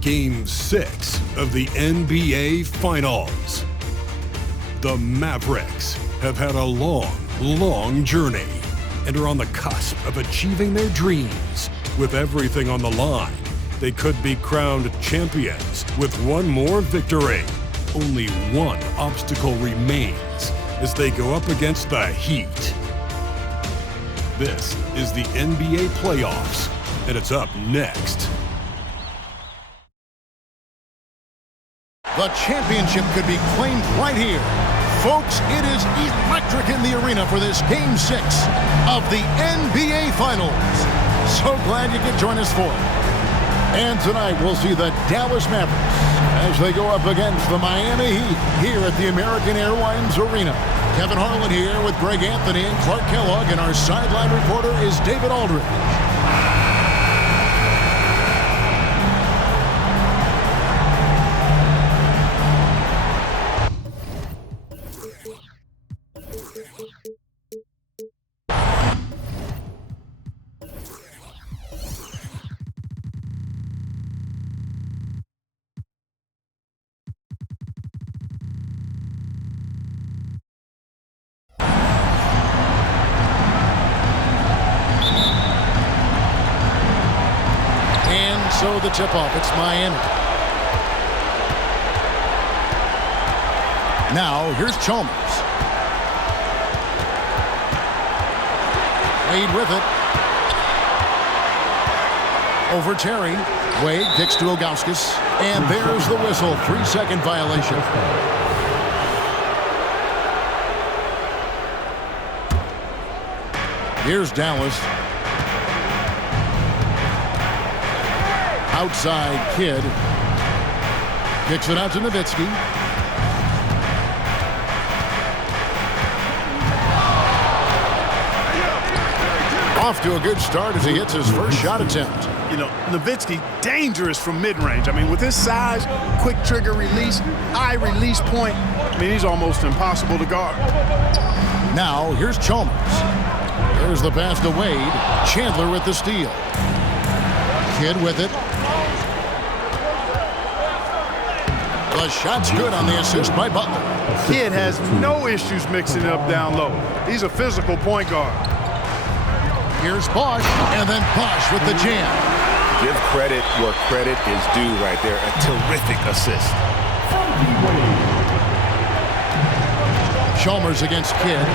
Game 6 of the NBA Finals. The Mavericks have had a long journey and are on the cusp of achieving their dreams. With everything on the line, they could be crowned champions with one more victory. Only one obstacle remains as they go up against the Heat. This is the NBA playoffs, and it's up next. The championship could be claimed right here. Folks, it is electric in the arena for this Game 6 of the NBA Finals. So glad you could join us for it. And tonight we'll see the Dallas Mavericks as they go up against the Miami Heat here at the American Airlines Arena. Kevin Harlan here with Greg Anthony and Clark Kellogg, and our sideline reporter is David Aldridge. So the tip-off, it's Miami. Now, here's Chalmers. Wade with it. Over Terry. Wade kicks to Ilgauskas. And there's the whistle. 3-second violation. Here's Dallas. Outside Kidd. Kicks it out to Nowitzki. Off to a good start as he hits his first shot attempt. You know, Nowitzki, dangerous from mid-range. I mean, with his size, quick trigger release, high release point, I mean, he's almost impossible to guard. Now, here's Chalmers. There's the pass to Wade. Chandler with the steal. Kidd with it. The shot's good on the assist by Butler. Kidd has no issues mixing it up down low. He's a physical point guard. Here's Bosh, and then Bosh with the jam. Give credit where credit is due right there. A terrific assist. Chalmers against Kidd.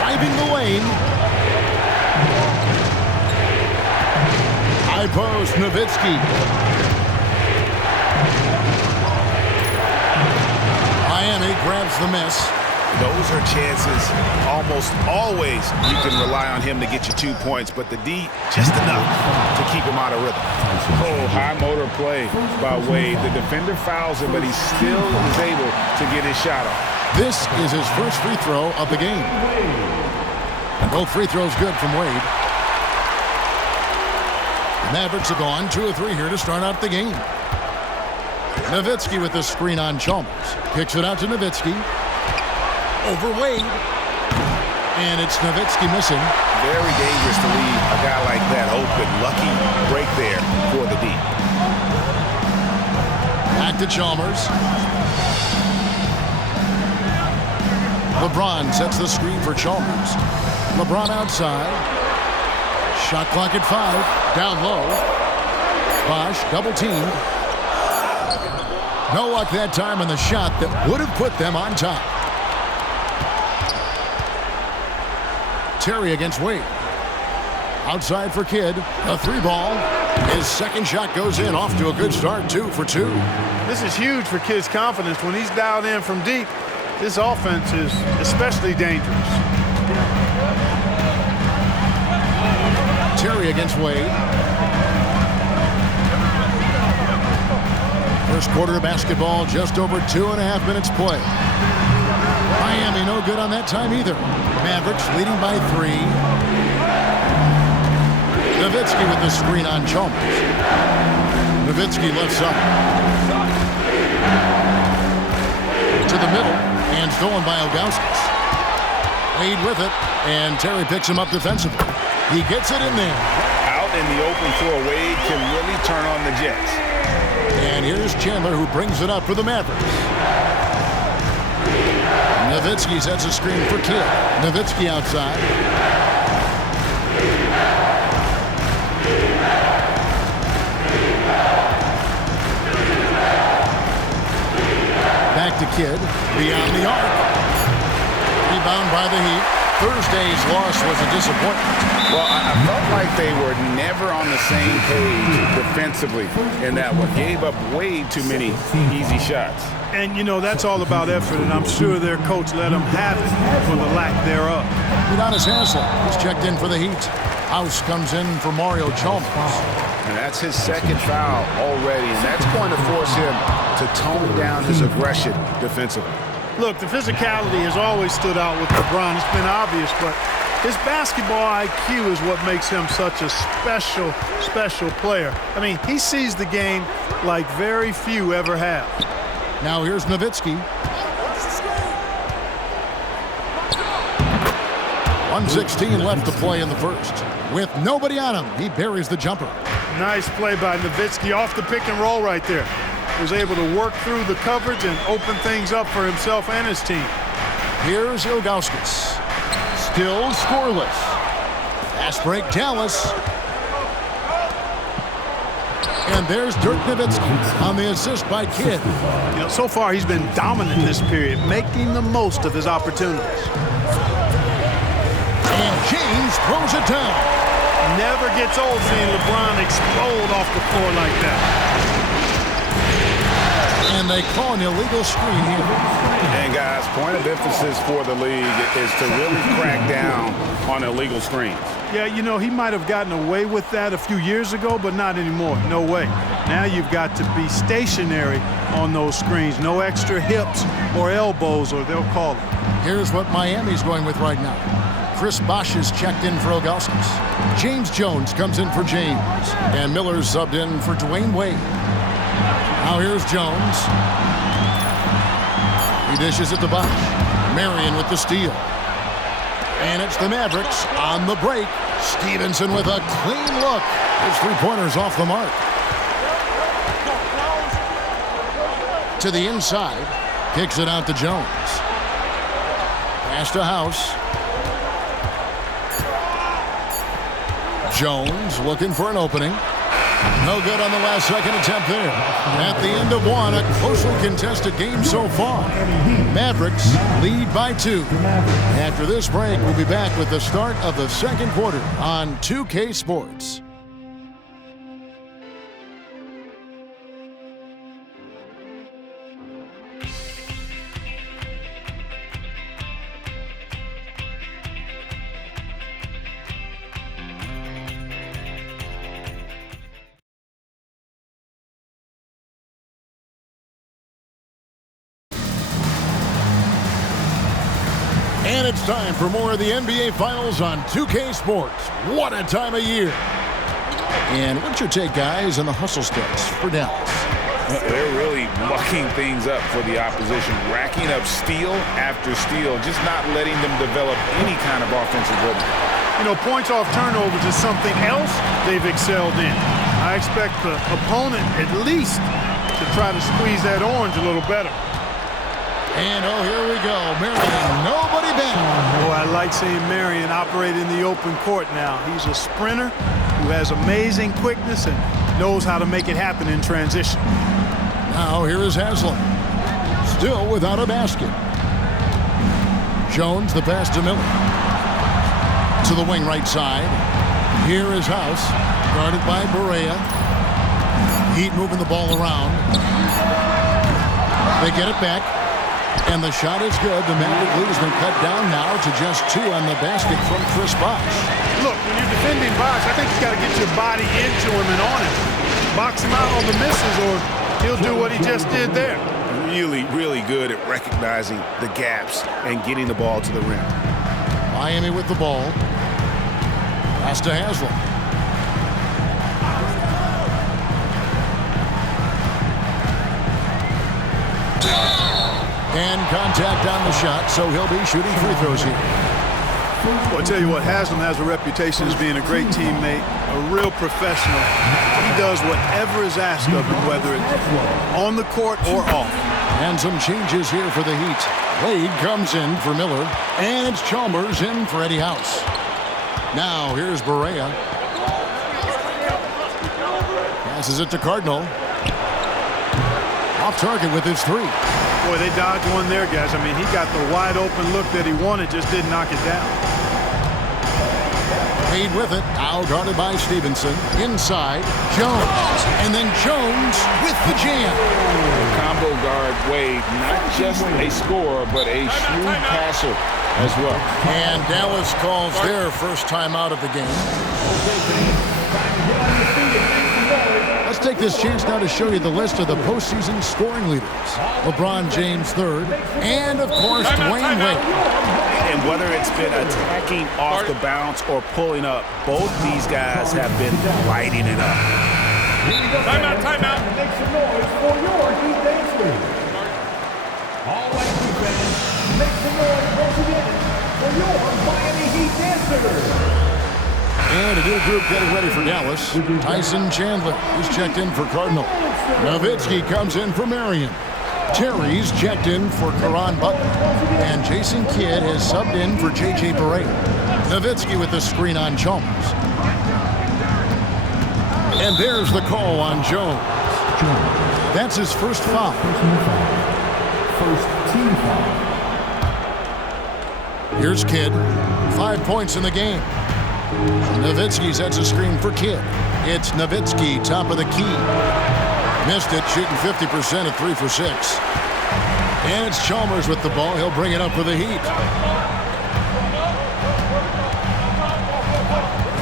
Driving the lane. High post, Nowitzki. Miami grabs the miss. Those are chances almost always you can rely on him to get you 2 points, but the D just enough to keep him out of rhythm. Oh, high motor play by Wade. The defender fouls him, but he still is able to get his shot off. This is his first free throw of the game. And both free throws good from Wade. The Mavericks have gone 2 of 3 here to start out the game. Nowitzki with the screen on Chalmers. Kicks it out to Nowitzki. Over Wade. And it's Nowitzki missing. Very dangerous to leave a guy like that open. Lucky break there for the D. Back to Chalmers. LeBron sets the screen for Chalmers. LeBron outside. Shot clock at 5. Down low. Bosh double teamed. No luck that time on the shot that would have put them on top. Terry against Wade. Outside for Kidd. A 3-ball. His second shot goes in. Off to a good start. 2 for 2. This is huge for Kidd's confidence. When he's dialed in from deep, this offense is especially dangerous. Terry against Wade. First quarter of basketball, just over 2.5 minutes play. Miami no good on that time either. Mavericks leading by 3. Nowitzki with the screen on Chalmers. Nowitzki left side. To the middle, and stolen by Ilgauskas. Wade with it, and Terry picks him up defensively. He gets it in there. out in the open floor, Wade can really turn on the Jets. And here's Chandler, who brings it up for the Mavericks. Nowitzki sets a screen for Kidd. Nowitzki outside. Back to Kidd. Beyond the arc. Rebound by the Heat. Thursday's loss was a disappointment. Well, I felt like they were never on the same page defensively in that one. Gave up way too many easy shots. And, you know, that's all about effort, and I'm sure their coach let them have it for the lack thereof. Udonis Haslem is checked in for the Heat. House comes in for Mario Chalmers. And that's his second foul already, and that's going to force him to tone down his aggression defensively. Look, the physicality has always stood out with LeBron. It's been obvious, but his basketball IQ is what makes him such a special, special player. I mean, he sees the game like very few ever have. Now here's Nowitzki. 1:16 left to play in the first. With nobody on him, he buries the jumper. Nice play by Nowitzki off the pick and roll right there. Was able to work through the coverage and open things up for himself and his team. Here's Ilgauskas. Still scoreless. Fast break Dallas. And there's Dirk Nowitzki on the assist by Kidd. You know, so far he's been dominant this period, making the most of his opportunities. And James throws it down. Never gets old seeing LeBron explode off the floor like that. And they call an illegal screen here. And guys, point of emphasis for the league is to really crack down on illegal screens. Yeah, you know, he might have gotten away with that a few years ago, but not anymore. No way. Now you've got to be stationary on those screens. No extra hips or elbows, or they'll call it. Here's what Miami's going with right now. Chris Bosh is checked in for Ilgauskas. James Jones comes in for James. And Miller's subbed in for Dwayne Wade. Now here's Jones. He dishes it to Bosh. Marion with the steal. And it's the Mavericks on the break. Stevenson with a clean look. His three-pointers off the mark. To the inside. Kicks it out to Jones. Pass to House. Jones looking for an opening. No good on the last second attempt there. At the end of one, a closely contested game so far. Mavericks lead by 2. After this break, we'll be back with the start of the second quarter on 2K Sports. And it's time for more of the NBA Finals on 2K Sports. What a time of year. And what's your take, guys, on the hustle stats for Dallas? They're really mucking things up for the opposition, racking up steal after steal, just not letting them develop any kind of offensive rhythm. You know, points off turnovers is something else they've excelled in. I expect the opponent at least to try to squeeze that orange a little better. And, oh, here we go. Marion, nobody back. Boy, I like seeing Marion operate in the open court now. He's a sprinter who has amazing quickness and knows how to make it happen in transition. Now, here is Haslem. Still without a basket. Jones, the pass to Miller. To the wing right side. Here is House, guarded by Barea. Heat moving the ball around. They get it back. And the shot is good. The Maverick lead has been cut down now to just 2 on the basket from Chris Bosh. Look, when you're defending Bosh, I think you got to get your body into him and on him. Box him out on the misses or he'll do what he just did there. Really, really good at recognizing the gaps and getting the ball to the rim. Miami with the ball. Pass to Haslem. And contact on the shot, so he'll be shooting free throws here. Well, I tell you what, Haslam has a reputation as being a great teammate, a real professional. He does whatever is asked of him, whether it's on the court or off. And some changes here for the Heat. Wade comes in for Miller, and it's Chalmers in for Eddie House. Now here's Barea. Passes it to Cardinal. Off target with his three. Boy, they dodged one there, guys. I mean, he got the wide open look that he wanted, just didn't knock it down. Wade with it, now guarded by Stevenson. Inside, Jones. And then Jones with the jam. Combo guard Wade, not just a scorer, but a shrewd passer as well. And Dallas calls their first time out of the game. Let's take this chance now to show you the list of the postseason scoring leaders. LeBron James third, and of course Dwayne Wade. And whether it's been attacking off the bounce or pulling up, both these guys have been lighting it up. Timeout, timeout. Make some noise for your Heat dancers. All right, Heat fans, make some noise once again for your Miami Heat dancers. And a new group getting ready for Dallas. Tyson Chandler is checked in for Cardinal. Nowitzki comes in for Marion. Terry's checked in for Karan Butler. And Jason Kidd has subbed in for J.J. Barea. Nowitzki with the screen on Chalmers. And there's the call on Jones. That's his first foul. First team foul. Here's Kidd. 5 points in the game. Nowitzki sets a screen for Kidd. It's Nowitzki, top of the key. Missed it, shooting 50% at 3 for 6. And it's Chalmers with the ball. He'll bring it up for the Heat.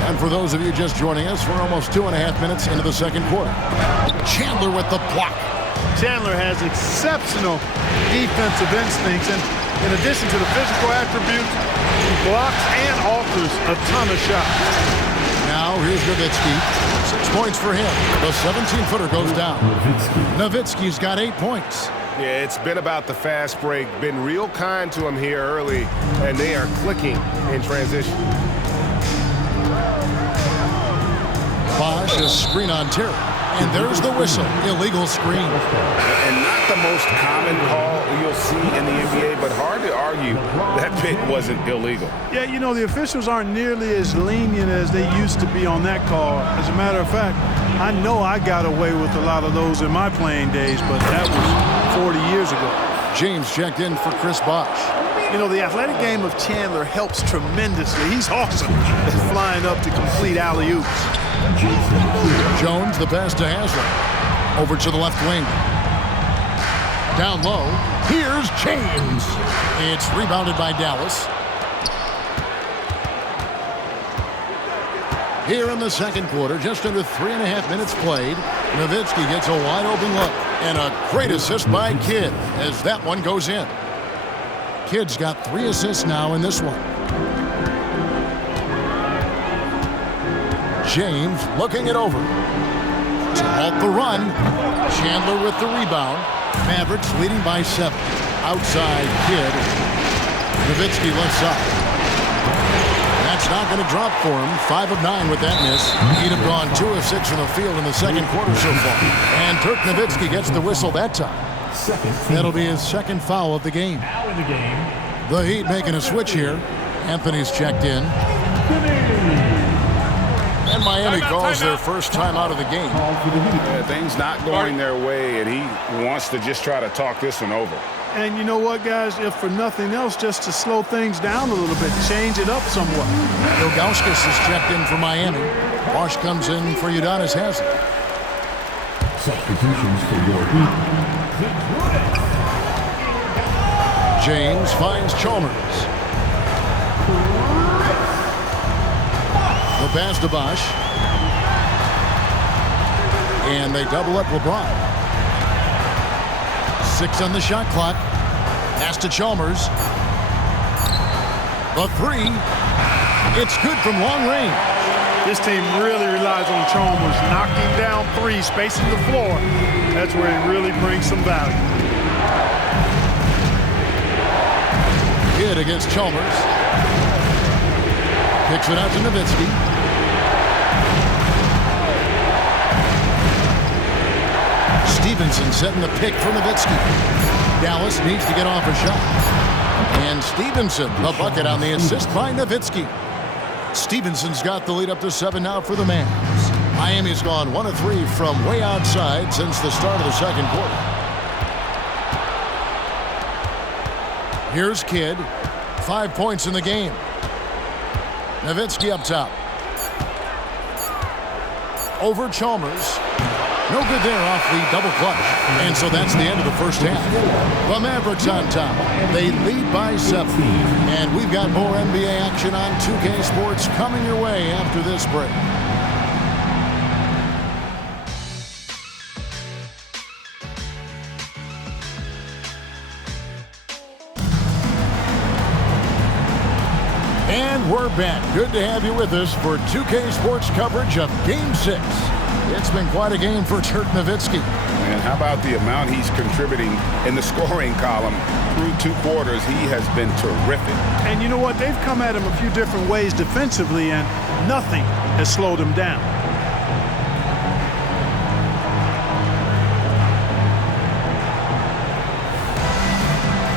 And for those of you just joining us, we're almost 2.5 minutes into the second quarter. Chandler with the block. Chandler has exceptional defensive instincts, and in addition to the physical attributes, he blocks and alters a ton of shots. Now here's Nowitzki. 6 points for him. The 17-footer goes down. Nowitzki's got 8 points. Yeah, it's been about the fast break. Been real kind to him here early, and they are clicking in transition. Bosch, a screen on Terry. And there's the whistle. Illegal screen. And not the most common call you'll see in the NBA, but hard to argue that pick wasn't illegal. Yeah, you know, the officials aren't nearly as lenient as they used to be on that call. As a matter of fact, I know I got away with a lot of those in my playing days, but that was 40 years ago. James checked in for Chris Bosch. You know, the athletic game of Chandler helps tremendously. He's awesome at flying up to complete alley-oops. Jones, the pass to Haslam. Over to the left wing. Down low. Here's James. It's rebounded by Dallas. Here in the second quarter, just under 3.5 minutes played, Nowitzki gets a wide open look. And a great assist by Kidd as that one goes in. Kidd's got 3 assists now in this one. James looking it over. To halt the run. Chandler with the rebound. Mavericks leading by 7. Outside Kidd. Nowitzki left side. That's not going to drop for him. 5 of 9 with that miss. He'd have gone 2 of 6 from the field in the second quarter so far. And Dirk Nowitzki gets the whistle that time. That'll be his second foul of the game. Now in the game. The Heat making a switch here. Anthony's checked in. And Miami calls their first time out of the game. Things not going their way, and he wants to just try to talk this one over. And you know what, guys? If for nothing else, just to slow things down a little bit, change it up somewhat. Ilgauskas is checked in for Miami. Bosch comes in for Udonis Haslem. Substitutions for your Heat. James finds Chalmers. The pass to Bosch. And they double up LeBron. 6 on the shot clock. Pass to Chalmers. The 3. It's good from long range. This team really relies on Chalmers knocking down 3, spacing the floor. That's where he really brings some value. Kidd against Chalmers. Kicks it out to Nowitzki. Stevenson setting the pick for Nowitzki. Dallas needs to get off a shot. And Stevenson, the bucket on the assist by Nowitzki. Stevenson's got the lead up to 7 now for the Mavs. Miami's gone 1 of 3 from way outside since the start of the second quarter. Here's Kidd. 5 points in the game. Nowitzki up top. Over Chalmers. No good there off the double clutch. And so that's the end of the first half. The Mavericks on top. They lead by 7. And we've got more NBA action on 2K Sports coming your way after this break. And we're back. Good to have you with us for 2K Sports coverage of Game 6. It's been quite a game for Dirk Nowitzki. And how about the amount he's contributing in the scoring column through 2 quarters? He has been terrific. And you know what? They've come at him a few different ways defensively, and nothing has slowed him down.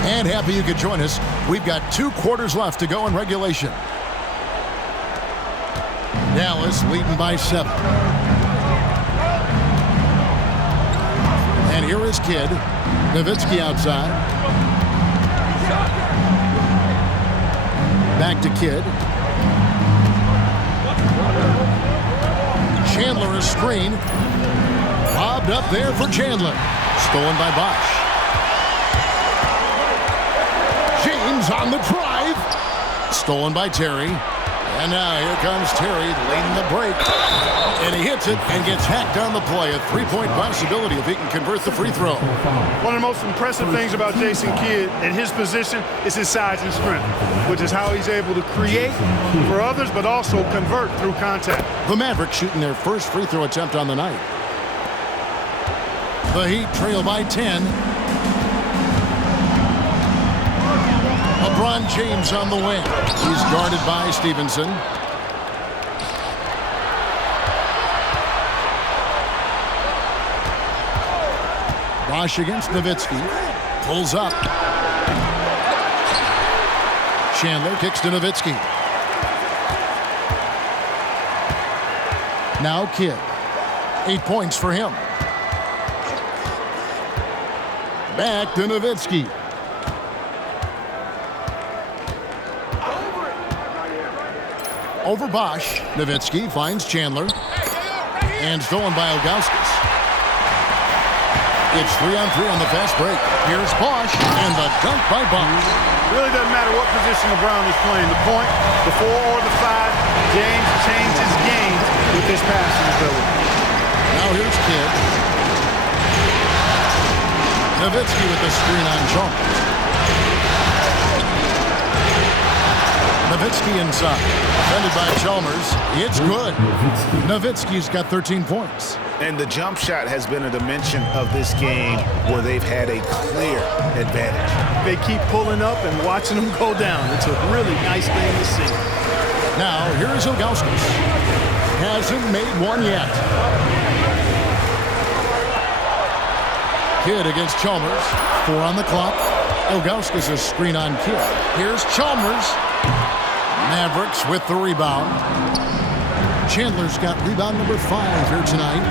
And happy you could join us. We've got 2 quarters left to go in regulation. Dallas leading by 7. And here is Kidd. Nowitzki outside. Back to Kidd. Chandler a screen. Lobbed up there for Chandler. Stolen by Bosch. James on the drive. Stolen by Terry. And now here comes Terry leading the break. And he hits it and gets hacked on the play. A 3-point possibility if he can convert the free throw. One of the most impressive things about Jason Kidd at his position is his size and strength, which is how he's able to create for others but also convert through contact. The Mavericks shooting their first free throw attempt on the night. The Heat trail by 10. LeBron James on the wing. He's guarded by Stevenson. Bosch against Nowitzki. Pulls up. Chandler kicks to Nowitzki. Now Kidd. 8 points for him. Back to Nowitzki. Over Bosch. Nowitzki finds Chandler. And stolen by Ilgauskas. It's 3-on-3 on the fast break. Here's Bosch and the dunk by Bosch. Really doesn't matter what position LeBron is playing. The point, the 4 or the 5, James changed his game with his passing ability. Now here's Kidd. Nowitzki with the screen on Chalmers. Nowitzki inside. Defended by Chalmers. It's good. Nowitzki's got 13 points. And the jump shot has been a dimension of this game where they've had a clear advantage. They keep pulling up and watching them go down. It's a really nice thing to see. Now, here's Ilgauskas. Hasn't made one yet. Kidd against Chalmers. 4 on the clock. Ilgauskas' screen on Kidd. Here's Chalmers. Mavericks with the rebound. Chandler's got rebound number 5 here tonight.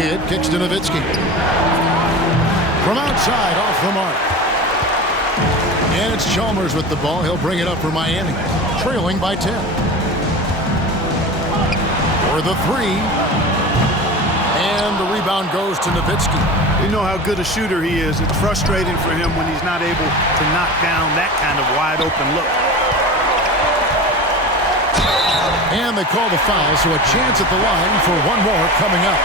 Kidd kicks to Nowitzki. From outside, off the mark. And it's Chalmers with the ball. He'll bring it up for Miami. Trailing by 10. For the 3. And the rebound goes to Nowitzki. You know how good a shooter he is. It's frustrating for him when he's not able to knock down that kind of wide open look. And they call the foul, so a chance at the line for one more coming up.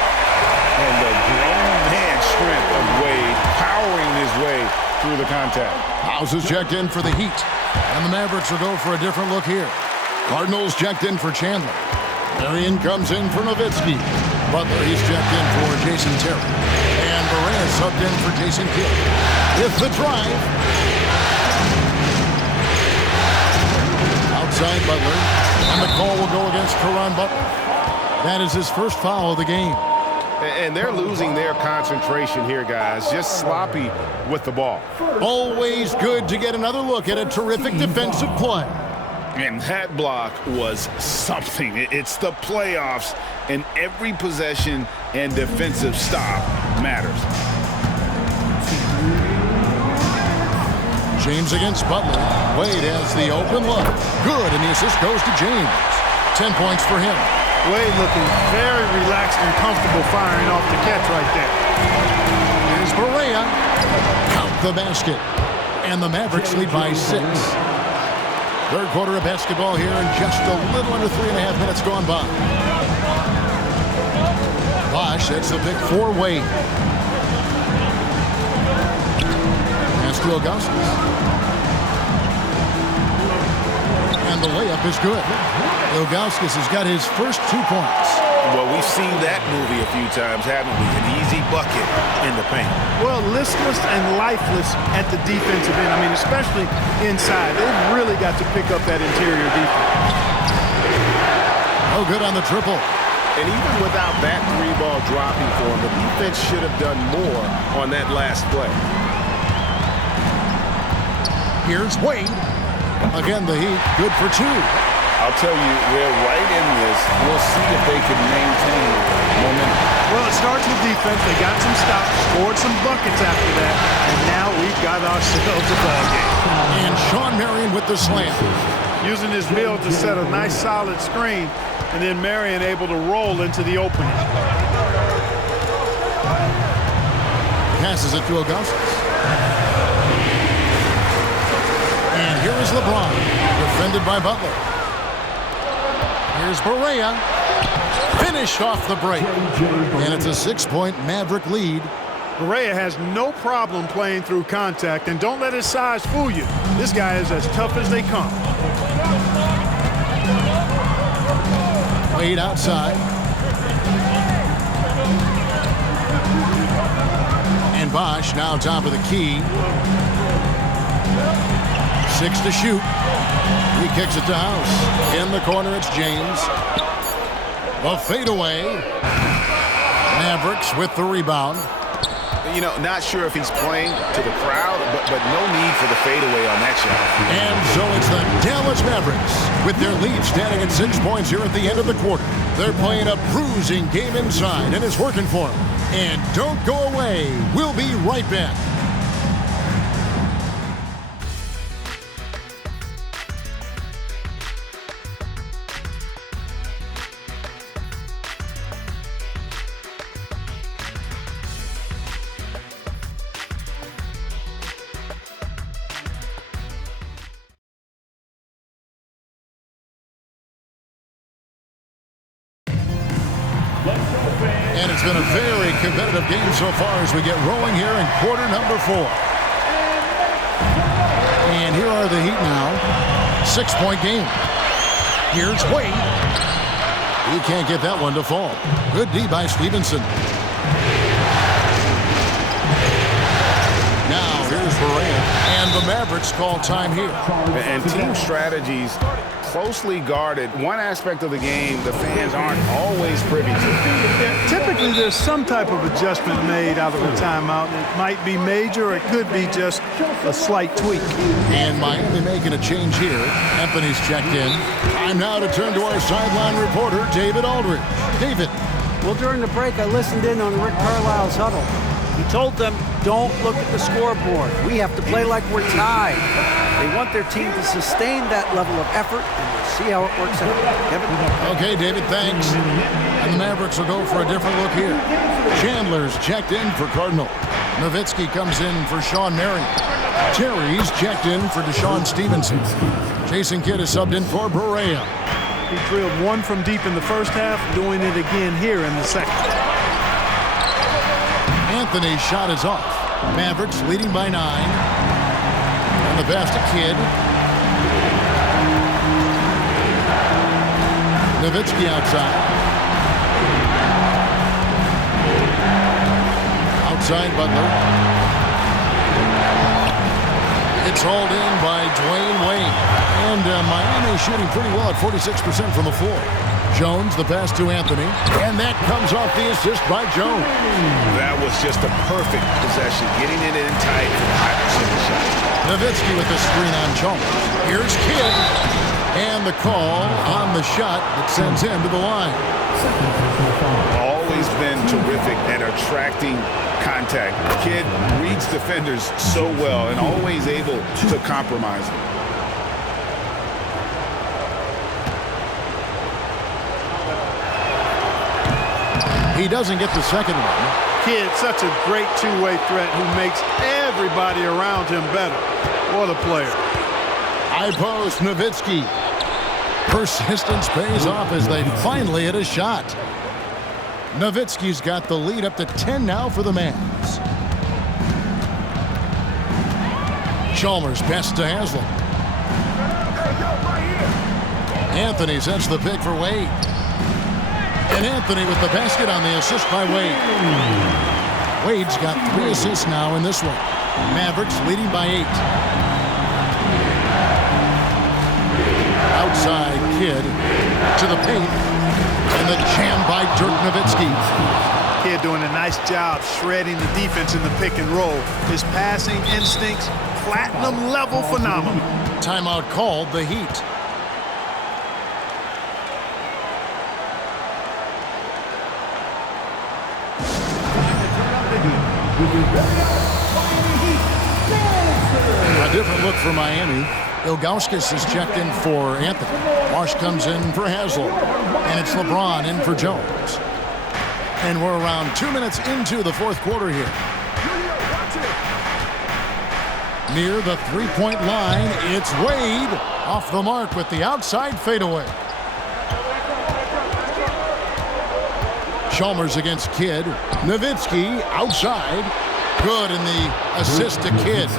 And the grown man strength of Wade powering his way through the contact. House is checked in for the Heat. And the Mavericks will go for a different look here. Cardinals checked in for Chandler. Marion comes in for Nowitzki. Butler, he's checked in for Jason Terry. And Moreno subbed in for Jason Kidd. With the drive. Outside Butler. And the call will go against Caron Butler. That is his first foul of the game. And they're losing their concentration here, guys. Just sloppy with the ball. Always good to get another look at a terrific defensive play. And that block was something. It's the playoffs, and every possession and defensive stop matters. James against Butler. Wade has the open look. Good, and the assist goes to James. 10 points for him. Wade looking very relaxed and comfortable firing off the catch right there. Here's Barea. Count the basket. And the Mavericks lead by 6. Third quarter of basketball here, and just a little under 3.5 minutes gone by. Bosh, that's the pick for Wade. Pass to Augustus. And the layup is good. Ilgauskas has got his first 2 points. Well, we've seen that movie a few times, haven't we? An easy bucket in the paint. Well, listless and lifeless at the defensive end. I mean, especially inside. They've really got to pick up that interior defense. Oh, good on the triple. And even without that 3-ball dropping for him, the defense should have done more on that last play. Here's Wade. Again, the Heat, good for 2. I'll tell you, they're right in this. We'll see if they can maintain momentum. Well, it starts with defense. They got some stops, scored some buckets after that, and now we've got ourselves a ball game. And Sean Marion with the slam. Using his build to set a nice solid screen, and then Marion able to roll into the opening. Passes it to Augustus. And here is LeBron, defended by Butler. Here's Barea. Finished off the break. And it's a 6-point Maverick lead. Barea has no problem playing through contact, and don't let his size fool you. This guy is as tough as they come. Wade outside. And Bosh now top of the key. 6 to shoot. He kicks it to House. In the corner, it's James. The fadeaway. Mavericks with the rebound. You know, not sure if he's playing to the crowd, but no need for the fadeaway on that shot. And so it's the Dallas Mavericks with their lead standing at 6 points here at the end of the quarter. They're playing a bruising game inside, and it's working for them. And don't go away. We'll be right back. And it's been a very competitive game so far as we get rolling here in quarter number 4. And here are the Heat now. 6-point game. Here's Wade. He can't get that one to fall. Good D by Stevenson. Now here's Barea. And the Mavericks call time here. And team strategies closely guarded. One aspect of the game the fans aren't always privy to. Yeah, typically, there's some type of adjustment made out of a timeout. It might be major, or it could be just a slight tweak. And Miami making a change here. Anthony's checked in. Time now to turn to our sideline reporter, David Aldridge. David. Well, during the break, I listened in on Rick Carlisle's huddle. He told them, don't look at the scoreboard. We have to play like we're tied. They want their team to sustain that level of effort, and we'll see how it works out. Kevin? Okay, David, thanks. And the Mavericks will go for a different look here. Chandler's checked in for Cardinal. Nowitzki comes in for Sean Marion. Terry's checked in for Deshaun Stevenson. Jason Kidd is subbed in for Barea. He drilled one from deep in the first half, doing it again here in the second. Anthony's shot is off. Mavericks leading by 9. And the pass to Kidd. Nowitzki outside. Outside Butler. It's hauled in by Dwayne Wade. And Miami NBA shooting pretty well at 46% from the floor. Jones, the pass to Anthony, and that comes off the assist by Jones. That was just a perfect possession, getting it in tight for the high percentage shot. Nowitzki with the screen on Chalmers. Here's Kidd. And the call on the shot that sends him to the line. Always been terrific at attracting contact. Kidd reads defenders so well and always able to compromise them. He doesn't get the second one. Kidd, such a great two-way threat who makes everybody around him better. What a player. High post, Nowitzki. Persistence pays off as they finally hit a shot. Nowitzki's got the lead up to 10 now for the Mavs. Chalmers pass to Haslam. Anthony sets the pick for Wade. And Anthony with the basket on the assist by Wade. Wade's got 3 assists now in this one. Mavericks leading by 8. Outside Kidd to the paint. And the jam by Dirk Nowitzki. Kidd doing a nice job shredding the defense in the pick and roll. His passing instincts, platinum level phenomenal. Timeout called, the Heat. A different look for Miami. Ilgauskas is checked in for Anthony. Marsh comes in for Haslam. And it's LeBron in for Jones. And we're around 2 minutes into the fourth quarter here. Near the three-point line, it's Wade off the mark with the outside fadeaway. Chalmers against Kidd. Nowitzki outside. Good in the assist to Kidd.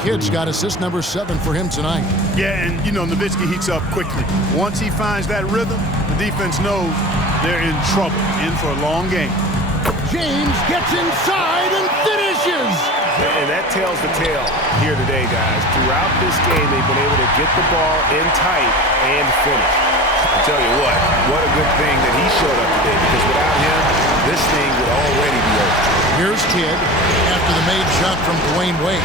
Kidd's got assist number 7 for him tonight. Yeah, and you know, Nowitzki heats up quickly. Once he finds that rhythm, the defense knows they're in trouble, in for a long game. James gets inside and finishes. And that tells the tale here today, guys. Throughout this game, they've been able to get the ball in tight and finish. I tell you what a good thing that he showed up today, because without him, this thing would already be over. Here's Kidd after the made shot from Dwayne Wade.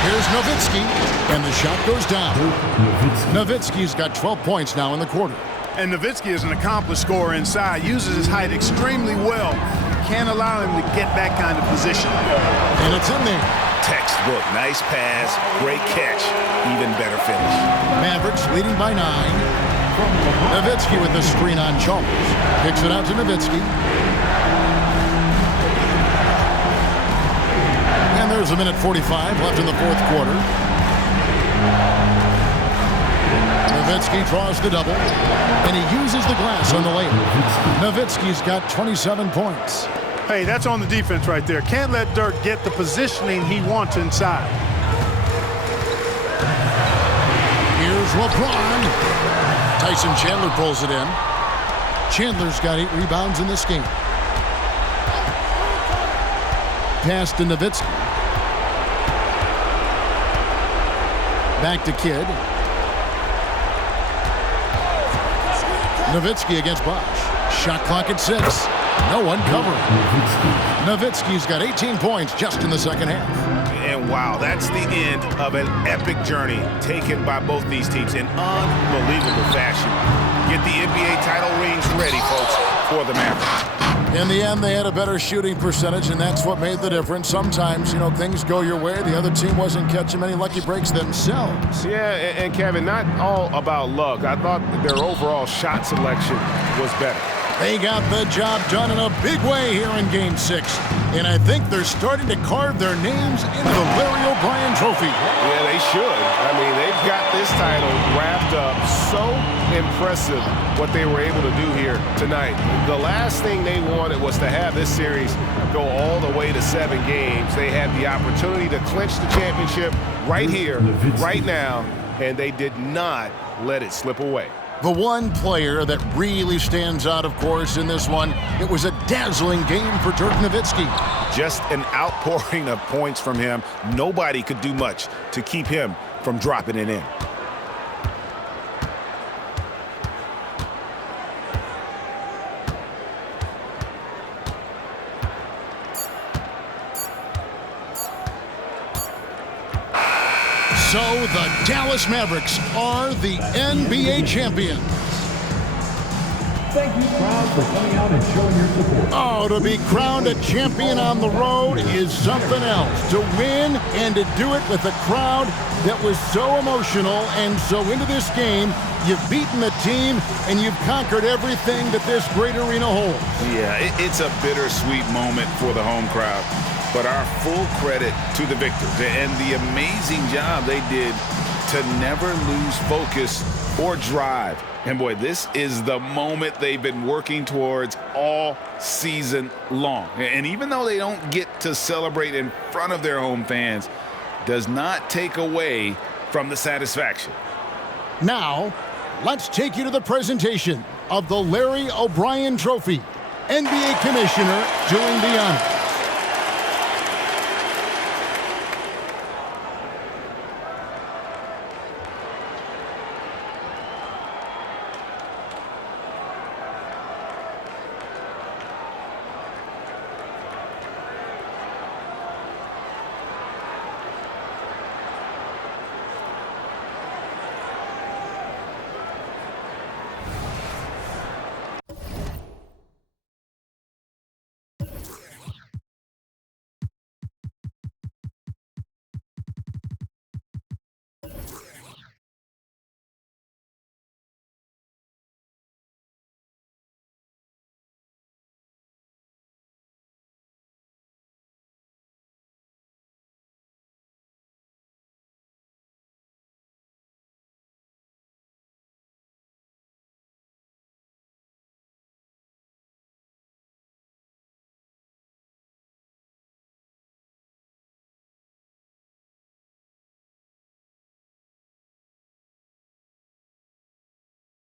Here's Nowitzki, and the shot goes down. Nowitzki's got 12 points now in the quarter. And Nowitzki is an accomplished scorer inside, uses his height extremely well. Can't allow him to get that kind of position. And it's in there. Textbook, nice pass, great catch, even better finish. Mavericks leading by 9. Nowitzki with the screen on Chalmers. Kicks it out to Nowitzki. And there's a minute 45 left in the fourth quarter. Nowitzki draws the double, and he uses the glass on the layup. Nowitzki's got 27 points. Hey, that's on the defense right there. Can't let Dirk get the positioning he wants inside. Here's LeBron. Tyson Chandler pulls it in. Chandler's got 8 rebounds in this game. Pass to Nowitzki. Back to Kidd. Nowitzki against Bosch. Shot clock at 6. No one covering. Nowitzki's got 18 points just in the second half. And wow, that's the end of an epic journey taken by both these teams in unbelievable fashion. Get the NBA title rings ready, folks, for the Mavericks. In the end, they had a better shooting percentage, and that's what made the difference. Sometimes, things go your way. The other team wasn't catching many lucky breaks themselves. Yeah, and Kevin, not all about luck. I thought their overall shot selection was better. They got the job done in a big way here in Game 6. And I think they're starting to carve their names into the Larry O'Brien Trophy. Yeah, they should. I mean, they've got this title wrapped up. So impressive what they were able to do here tonight. The last thing they wanted was to have this series go all the way to 7 games. They had the opportunity to clinch the championship right here, right now, and they did not let it slip away. The one player that really stands out, of course, in this one, it was a dazzling game for Dirk Nowitzki. Just an outpouring of points from him. Nobody could do much to keep him from dropping it in. So the Dallas Mavericks are the NBA champions. Thank you, crowd, for coming out and showing your support. Oh, to be crowned a champion on the road is something else. To win and to do it with a crowd that was so emotional and so into this game, you've beaten the team and you've conquered everything that this great arena holds. Yeah, it's a bittersweet moment for the home crowd. But our full credit to the victors and the amazing job they did to never lose focus or drive. And boy, this is the moment they've been working towards all season long. And even though they don't get to celebrate in front of their home fans, does not take away from the satisfaction. Now, let's take you to the presentation of the Larry O'Brien Trophy. NBA Commissioner doing the honors.